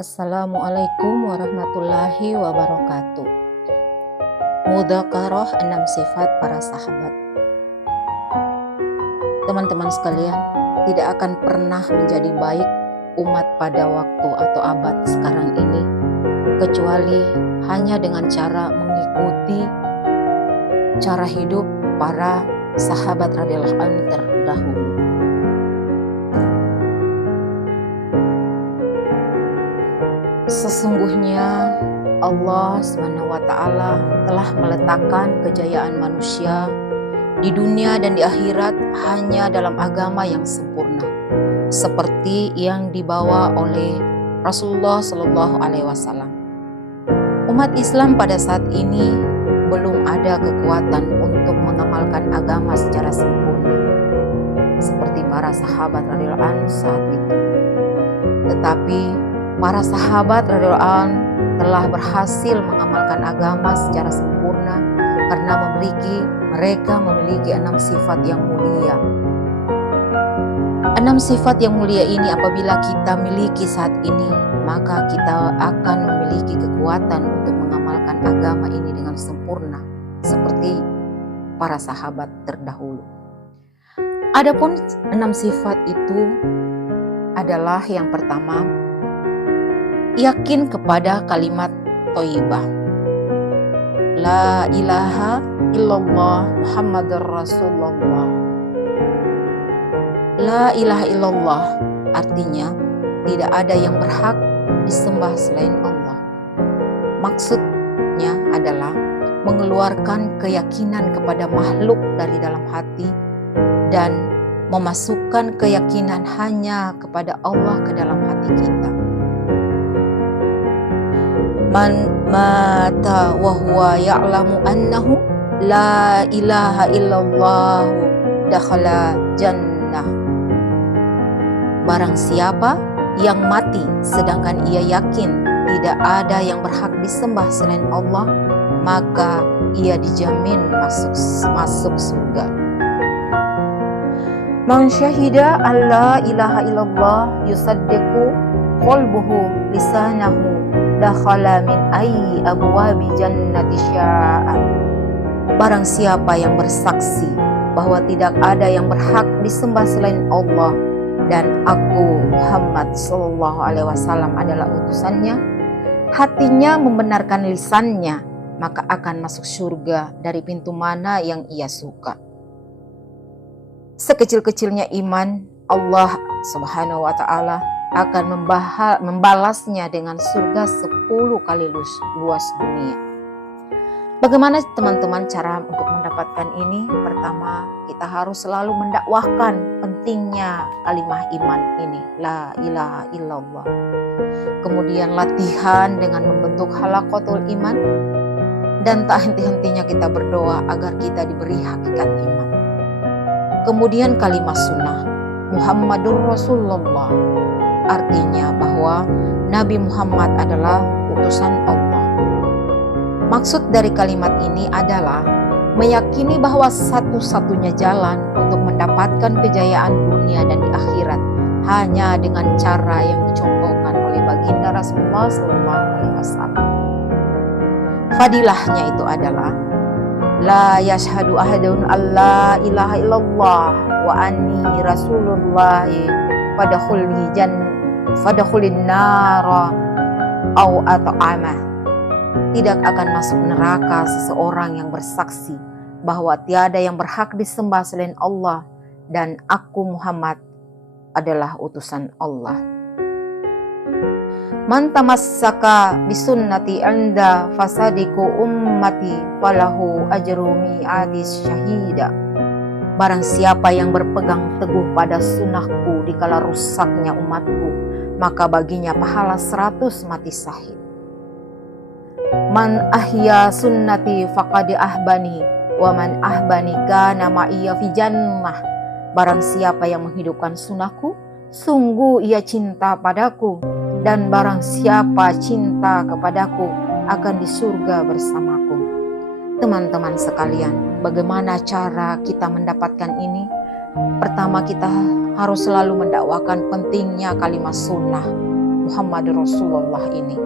Assalamualaikum warahmatullahi wabarakatuh. Mudzakarah 6 sifat para sahabat. Teman-teman sekalian, tidak akan pernah menjadi baik umat pada waktu atau abad sekarang ini kecuali hanya dengan cara mengikuti cara hidup para sahabat radhiyallahu anhum terdahulu. Sesungguhnya Allah SWT telah meletakkan kejayaan manusia di dunia dan di akhirat hanya dalam agama yang sempurna, seperti yang dibawa oleh Rasulullah SAW. Umat Islam pada saat ini belum ada kekuatan untuk mengamalkan agama secara sempurna, seperti para sahabat radhiyallahu anhum saat itu. Tetapi para sahabat radhiyallahu anhum telah berhasil mengamalkan agama secara sempurna karena mereka memiliki 6 sifat yang mulia. 6 sifat yang mulia ini apabila kita miliki saat ini, maka kita akan memiliki kekuatan untuk mengamalkan agama ini dengan sempurna seperti para sahabat terdahulu. Adapun 6 sifat itu adalah yang pertama, yakin kepada kalimat thayyibah. La ilaha illallah Muhammadur Rasulullah. La ilaha illallah artinya tidak ada yang berhak disembah selain Allah. Maksudnya adalah mengeluarkan keyakinan kepada makhluk dari dalam hati dan memasukkan keyakinan hanya kepada Allah ke dalam hati kita. Man mata wa huwa ya'lamu annahu la ilaha illallah dakhala jannah. Barang siapa yang mati sedangkan ia yakin tidak ada yang berhak disembah selain Allah, maka ia dijamin masuk surga. Man syahida alla ilaha illallah yusaddiqu qalbuhu lisanahu dakhala min ayyi abwabi jannati sya'a. Barang siapa yang bersaksi bahwa tidak ada yang berhak disembah selain Allah dan aku Muhammad SAW adalah utusannya, hatinya membenarkan lisannya, maka akan masuk surga dari pintu mana yang ia suka. Sekecil-kecilnya iman, Allah Subhanahu wa Ta'ala akan membalasnya dengan surga 10 kali luas dunia. Bagaimana teman-teman cara untuk mendapatkan ini? Pertama, kita harus selalu mendakwahkan pentingnya kalimat iman ini, la ilaha illallah. Kemudian latihan dengan membentuk halaqatul iman, dan tak henti-hentinya kita berdoa agar kita diberi hakikat iman. Kemudian kalimat sunnah, Muhammadur Rasulullah, artinya bahwa Nabi Muhammad adalah utusan Allah. Maksud dari kalimat ini adalah meyakini bahwa satu-satunya jalan untuk mendapatkan kejayaan dunia dan di akhirat hanya dengan cara yang dicontohkan oleh baginda Rasulullah SAW. Fadilahnya itu adalah la yashhadu ahadun alla ilaha illallah wa anni rasulullah fadakhulin nara au at'amah. Tidak akan masuk neraka seseorang yang bersaksi bahwa tiada yang berhak disembah selain Allah dan aku Muhammad adalah utusan Allah. Man tamassaka bisunnati anda fasadiku ummati falahu ajru mi'ati syahida. Barang siapa yang berpegang teguh pada sunnahku dikala rusaknya umatku, maka baginya pahala 100 mati syahid. Man ahya sunnati faqad ahbani wa man ahbani kana ma'iya fi jannah. Barang siapa yang menghidupkan sunnahku, sungguh ia cinta padaku, dan barang siapa cinta kepadaku akan di surga bersamaku. Teman-teman sekalian, bagaimana cara kita mendapatkan ini? Pertama, kita harus selalu mendakwakan pentingnya kalimat sunnah Muhammad Rasulullah ini.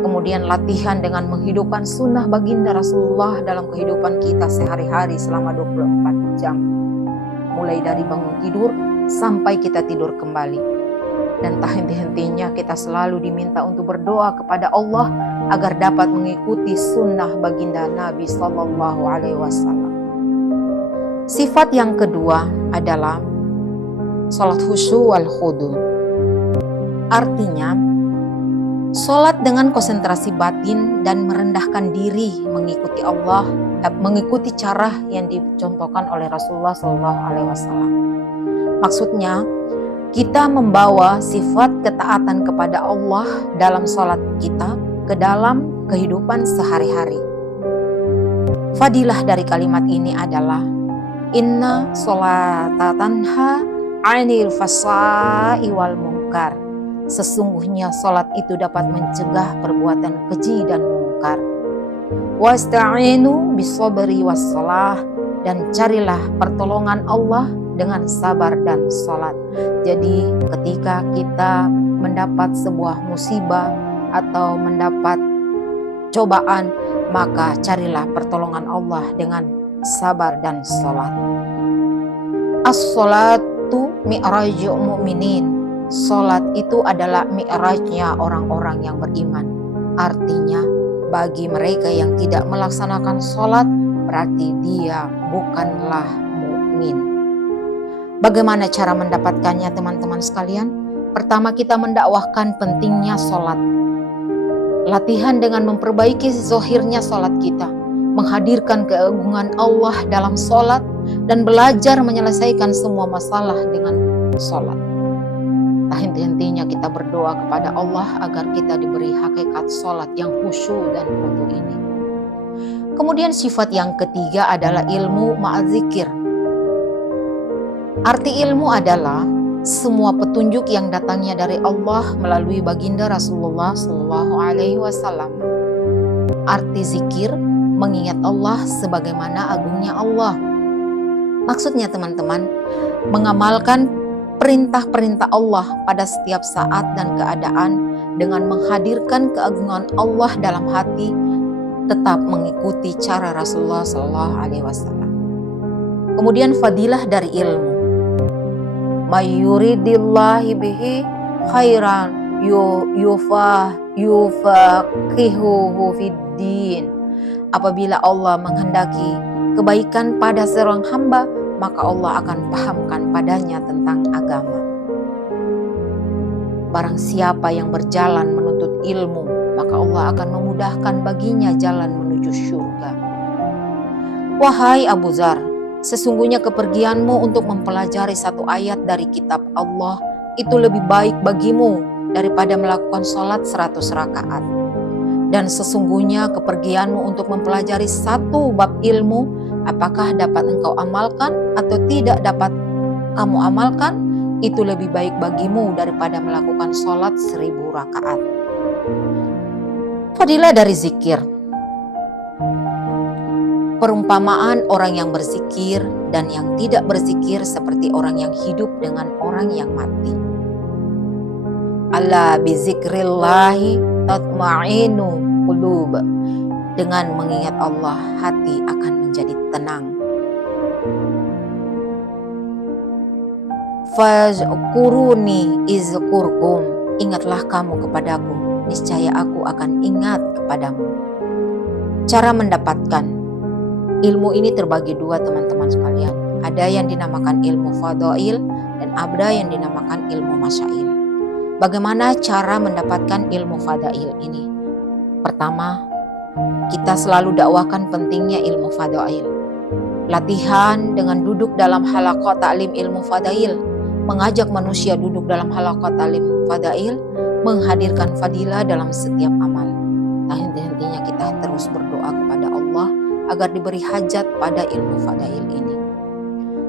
Kemudian latihan dengan menghidupkan sunnah baginda Rasulullah dalam kehidupan kita sehari-hari selama 24 jam. Mulai dari bangun tidur sampai kita tidur kembali. Dan tak henti-hentinya kita selalu diminta untuk berdoa kepada Allah agar dapat mengikuti sunnah baginda Nabi Sallallahu Alaihi Wasallam. Sifat yang kedua adalah salat khusyuk wal khudu. Artinya, salat dengan konsentrasi batin dan merendahkan diri mengikuti Allah, mengikuti cara yang dicontohkan oleh Rasulullah Sallallahu Alaihi Wasallam. Maksudnya, kita membawa sifat ketaatan kepada Allah dalam salat kita ke dalam kehidupan sehari-hari. Fadilah dari kalimat ini adalah inna sholata tanha 'anil fahsya'i wal munkar. Sesungguhnya salat itu dapat mencegah perbuatan keji dan mungkar. Wasta'inu bisabri wassalah, dan carilah pertolongan Allah dengan sabar dan salat. Jadi ketika kita mendapat sebuah musibah atau mendapat cobaan, maka carilah pertolongan Allah dengan sabar dan salat. As-salatu mi'rajul mu'minin. Salat itu adalah mi'rajnya orang-orang yang beriman. Artinya bagi mereka yang tidak melaksanakan salat, berarti dia bukanlah mukmin. Bagaimana cara mendapatkannya teman-teman sekalian? Pertama, kita mendakwahkan pentingnya salat. Latihan dengan memperbaiki zahirnya salat kita, menghadirkan keagungan Allah dalam salat, dan belajar menyelesaikan semua masalah dengan salat. Tak henti-hentinya kita berdoa kepada Allah agar kita diberi hakikat salat yang khusyuk dan khudu ini. Kemudian sifat yang ketiga adalah ilmu ma'azikir. Arti ilmu adalah semua petunjuk yang datangnya dari Allah melalui baginda Rasulullah Sallallahu Alaihi Wasallam. Arti zikir mengingat Allah sebagaimana agungnya Allah. Maksudnya teman-teman, mengamalkan perintah-perintah Allah pada setiap saat dan keadaan dengan menghadirkan keagungan Allah dalam hati, tetap mengikuti cara Rasulullah Sallallahu Alaihi Wasallam. Kemudian fadilah dari ilmu. Mayuridillahi bihi khairan yufaqihuhu fiddin. Apabila Allah menghendaki kebaikan pada seorang hamba, maka Allah akan pahamkan padanya tentang agama. Barang siapa yang berjalan menuntut ilmu, maka Allah akan memudahkan baginya jalan menuju surga. Wahai Abu Dzar, sesungguhnya kepergianmu untuk mempelajari satu ayat dari kitab Allah itu lebih baik bagimu daripada melakukan sholat 100 rakaat. Dan sesungguhnya kepergianmu untuk mempelajari satu bab ilmu, apakah dapat engkau amalkan atau tidak dapat kamu amalkan, itu lebih baik bagimu daripada melakukan sholat 1000 rakaat. Fadilah dari zikir. Perumpamaan orang yang berzikir dan yang tidak berzikir seperti orang yang hidup dengan orang yang mati. Ala bizikrillahi tatma'innu qulub. Dengan mengingat Allah, hati akan menjadi tenang. Fazkuruni izkurkum. Ingatlah kamu kepadaku, niscaya aku akan ingat kepadamu. Cara mendapatkan ilmu ini terbagi dua, teman-teman sekalian. Ada yang dinamakan ilmu fadail dan ada yang dinamakan ilmu masyail. Bagaimana cara mendapatkan ilmu fadail ini? Pertama, kita selalu dakwakan pentingnya ilmu fadail. Latihan dengan duduk dalam halaqah ta'lim ilmu fadail, mengajak manusia duduk dalam halaqah ta'lim fadail, menghadirkan fadilah dalam setiap amal. Tak henti-hentinya kita terus berdoa kepada Allah agar diberi hajat pada ilmu fadail ini.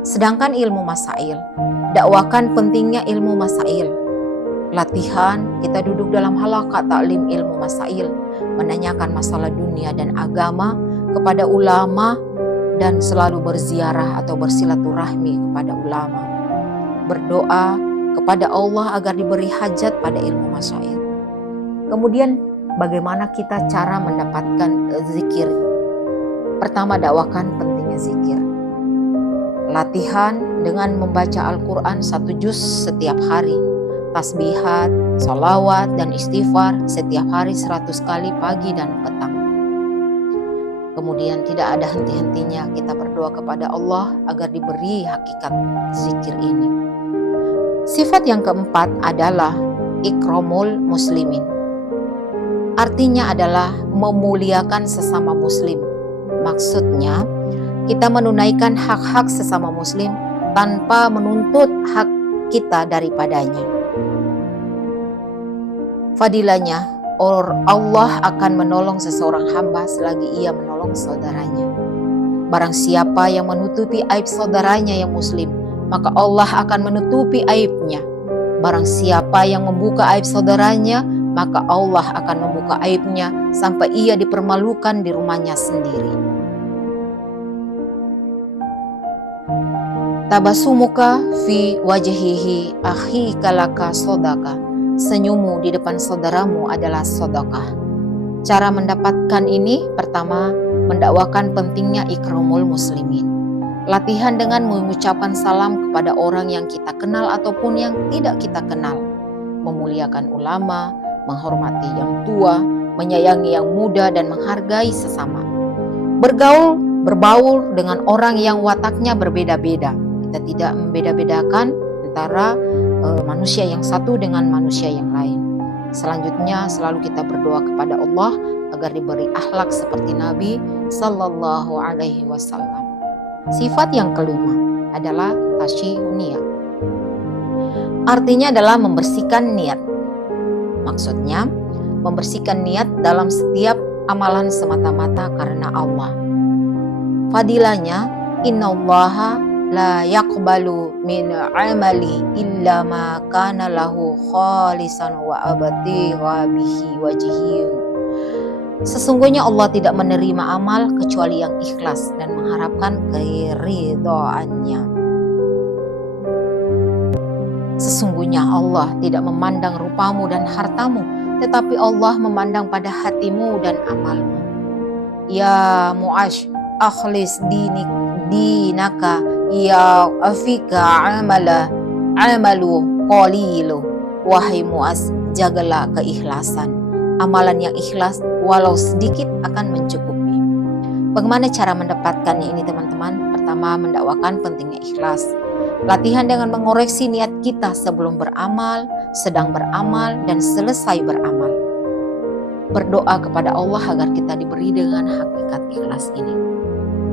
Sedangkan ilmu masail, dakwakan pentingnya ilmu masail. Latihan, kita duduk dalam halaqah ta'lim ilmu masail, menanyakan masalah dunia dan agama kepada ulama dan selalu berziarah atau bersilaturahmi kepada ulama. Berdoa kepada Allah agar diberi hajat pada ilmu masail. Kemudian bagaimana kita cara mendapatkan zikir? Pertama, dakwakan pentingnya zikir. Latihan dengan membaca Al-Quran 1 juz setiap hari. Tasbihat, salawat, dan istighfar setiap hari 100 kali pagi dan petang. Kemudian tidak ada henti-hentinya kita berdoa kepada Allah agar diberi hakikat zikir ini. Sifat yang keempat adalah ikramul muslimin. Artinya adalah memuliakan sesama muslim. Maksudnya kita menunaikan hak-hak sesama muslim tanpa menuntut hak kita daripadanya. Fadilahnya, Allah akan menolong seseorang hamba selagi ia menolong saudaranya. Barang siapa yang menutupi aib saudaranya yang muslim, maka Allah akan menutupi aibnya. Barang siapa yang membuka aib saudaranya, maka Allah akan membuka aibnya sampai ia dipermalukan di rumahnya sendiri. Tabasumuka fi wajhihi akhi kalaka sodaka. Senyummu di depan saudaramu adalah sedekah. Cara mendapatkan ini, pertama, mendakwakan pentingnya ikramul muslimin. Latihan dengan mengucapkan salam kepada orang yang kita kenal ataupun yang tidak kita kenal. Memuliakan ulama, menghormati yang tua, menyayangi yang muda, dan menghargai sesama. Berbaur dengan orang yang wataknya berbeda-beda. Kita tidak membeda-bedakan antara manusia yang satu dengan manusia yang lain. Selanjutnya selalu kita berdoa kepada Allah agar diberi akhlak seperti Nabi Sallallahu Alaihi Wasallam. Sifat yang kelima adalah tasyihun niyat. Artinya adalah membersihkan niat. Maksudnya membersihkan niat dalam setiap amalan semata-mata karena Allah. Fadilahnya, innallaha la yaqbalu min amali illa ma kana lahu khalisan wa abtigha bihi wajhihi. Sesungguhnya Allah tidak menerima amal kecuali yang ikhlas dan mengharapkan keridhaannya. Sesungguhnya Allah tidak memandang rupamu dan hartamu, tetapi Allah memandang pada hatimu dan amalmu. Ya Mu'ash, akhlis dinaka ya afika amalu qalilu. Wahai Mu'az, jagalah keikhlasan. Amalan yang ikhlas walau sedikit akan mencukupi. Bagaimana cara mendapatkannya ini, teman-teman? Pertama, mendakwakan pentingnya ikhlas. Latihan dengan mengoreksi niat kita sebelum beramal, sedang beramal, dan selesai beramal. Berdoa kepada Allah agar kita diberi dengan hakikat ikhlas ini.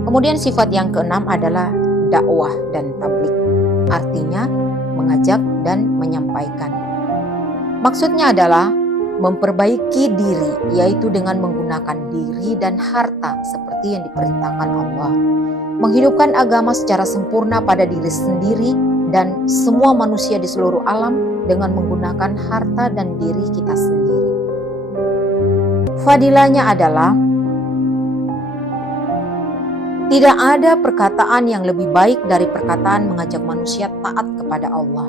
Kemudian sifat yang keenam adalah dakwah dan tabligh. Artinya mengajak dan menyampaikan. Maksudnya adalah memperbaiki diri, yaitu dengan menggunakan diri dan harta seperti yang diperintahkan Allah. Menghidupkan agama secara sempurna pada diri sendiri dan semua manusia di seluruh alam dengan menggunakan harta dan diri kita sendiri. Fadilahnya adalah tidak ada perkataan yang lebih baik dari perkataan mengajak manusia taat kepada Allah.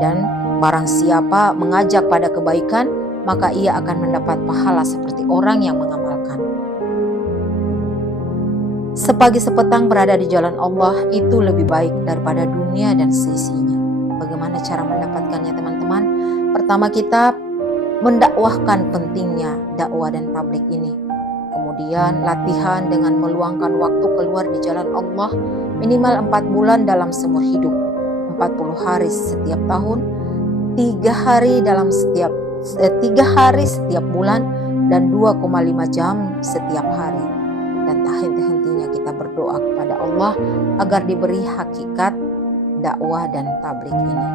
Dan barang siapa mengajak pada kebaikan, maka ia akan mendapat pahala seperti orang yang mengamalkan. Sepagi sepetang berada di jalan Allah itu lebih baik daripada dunia dan seisinya. Bagaimana cara mendapatkannya, teman-teman? Pertama, kita mendakwahkan pentingnya dakwah dan tabligh ini. Kemudian latihan dengan meluangkan waktu keluar di jalan Allah minimal 4 bulan dalam seumur hidup, 40 hari setiap tahun, 3 hari setiap bulan, dan 2,5 jam setiap hari. Dan tak henti-hentinya kita berdoa kepada Allah agar diberi hakikat dakwah dan tabligh ini.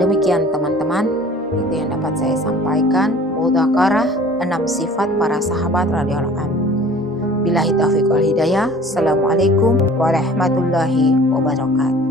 Demikian teman-teman, itu yang dapat saya sampaikan. Mudzakarah 6 sifat para sahabat radhiyallahu anhum. Billahi taufiq wal hidayah. Assalamualaikum warahmatullahi wabarakatuh.